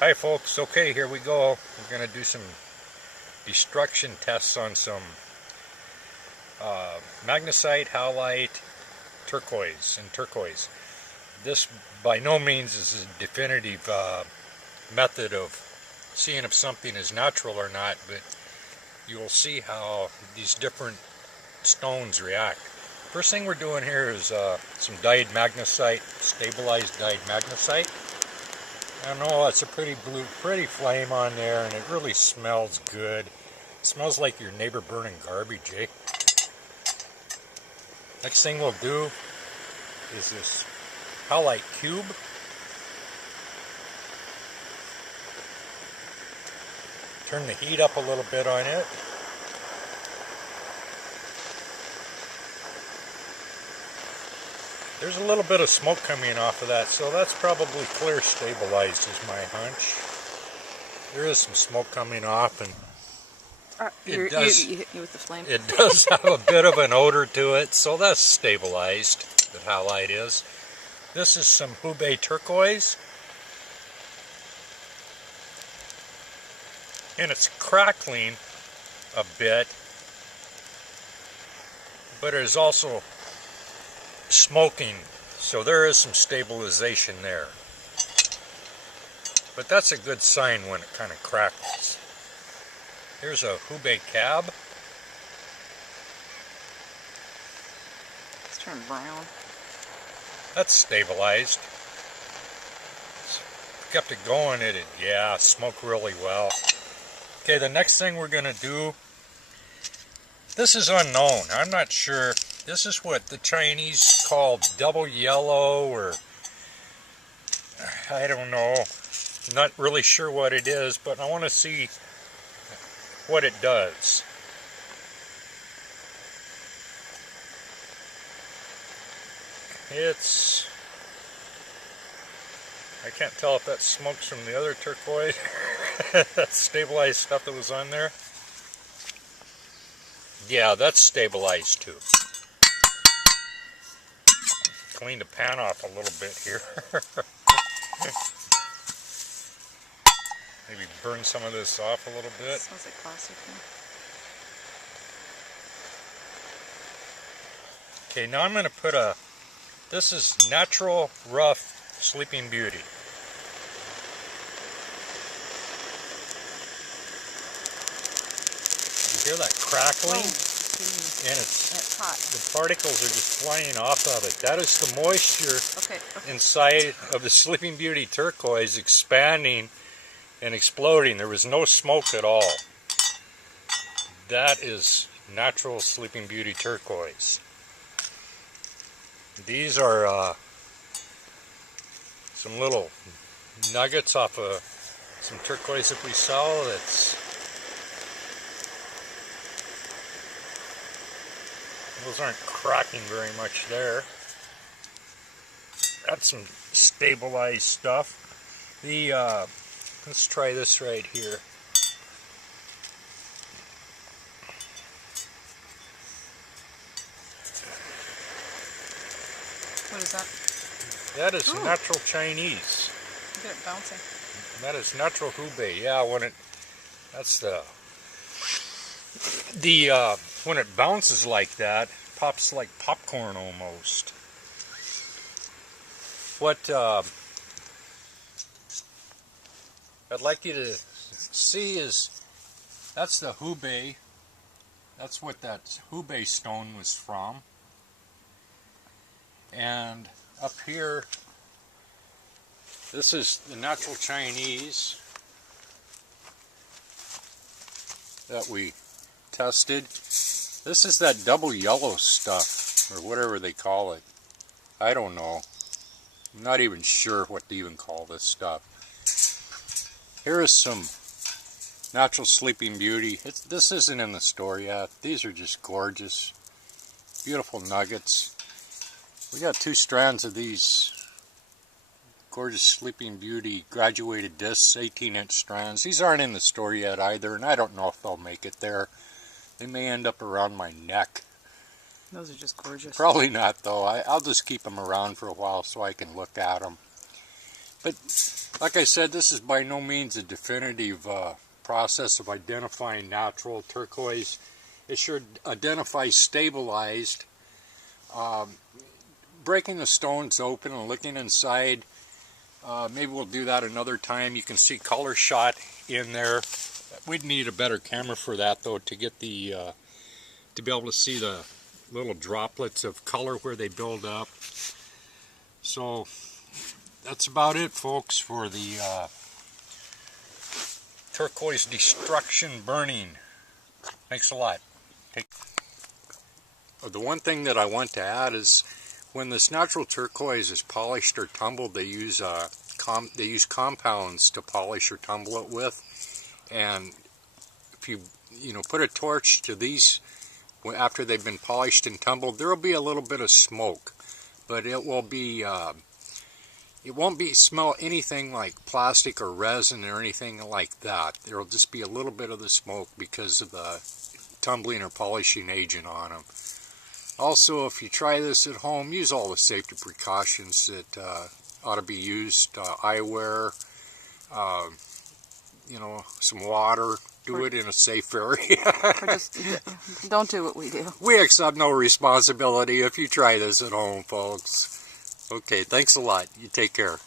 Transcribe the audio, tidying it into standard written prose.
Hi folks, okay, here we go. We're going to do some destruction tests on some magnesite, halite, turquoise, and turquoise. This by no means is a definitive method of seeing if something is natural or not, but you'll see how these different stones react. First thing we're doing here is some dyed magnesite, stabilized dyed magnesite. I know it's a pretty flame on there, and it really smells good. It smells like your neighbor burning garbage, eh? Next thing we'll do is this halite cube. Turn the heat up a little bit on it. There's a little bit of smoke coming off of that, so that's probably clear stabilized is my hunch. There is some smoke coming off, and you hit me with the flame. It does have a bit of an odor to it, so that's stabilized, the halite is. This is some Hubei turquoise, and it's crackling a bit, but it is also smoking, so there is some stabilization there. But that's a good sign when it kind of crackles. Here's a Hubei cab. It's turned brown. That's stabilized. Kept it going, yeah, smoked really well. Okay, the next thing we're gonna do, this is unknown, I'm not sure. This is what the Chinese call double yellow, or I don't know. Not really sure what it is, but I want to see what it does. I can't tell if that smoke's from the other turquoise, that stabilized stuff that was on there. Yeah, that's stabilized too. Clean the pan off a little bit here. Maybe burn some of this off a little bit. Smells like plastic. Okay, now I'm going to put this is Natural Rough Sleeping Beauty. You hear that crackling? And it's hot. The particles are just flying off of it. That is the moisture inside of the Sleeping Beauty turquoise expanding and exploding. There was no smoke at all. That is natural Sleeping Beauty turquoise. These are some little nuggets off of some turquoise that we sell. Those aren't cracking very much there. That's some stabilized stuff. Let's try this right here. What is that? That is natural Chinese. Look at it bouncing. That is natural Hubei. Yeah, when it bounces like that, it pops like popcorn almost. What I'd like you to see is, that's the Hubei. That's what that Hubei stone was from. And up here, this is the natural Chinese that we tested. This is that double yellow stuff, or whatever they call it. I don't know. I'm not even sure what to even call this stuff. Here is some natural Sleeping Beauty. This isn't in the store yet. These are just gorgeous, beautiful nuggets. We got 2 strands of these gorgeous Sleeping Beauty graduated discs, 18-inch strands. These aren't in the store yet either, and I don't know if they'll make it there. They may end up around my neck. Those are just gorgeous. Probably not, though. I'll just keep them around for a while so I can look at them. But Like I said, this is by no means a definitive process of identifying natural turquoise. It should identify stabilized. Breaking the stones open and looking inside, maybe we'll do that another time. You can see color shot in there. We'd need a better camera for that though, to get the to be able to see the little droplets of color where they build up. So that's about it, folks, for the turquoise destruction burning. Thanks a lot. The one thing that I want to add is when this natural turquoise is polished or tumbled, they use compounds to polish or tumble it with. And if you put a torch to these after they've been polished and tumbled, there will be a little bit of smoke, but it will be it won't smell anything like plastic or resin or anything like that. There will just be a little bit of the smoke because of the tumbling or polishing agent on them. Also, if you try this at home, use all the safety precautions that ought to be used. Eyewear, some water. Do it in a safe area. Or just don't do what we do. We accept no responsibility if you try this at home, folks. Okay, thanks a lot. You take care.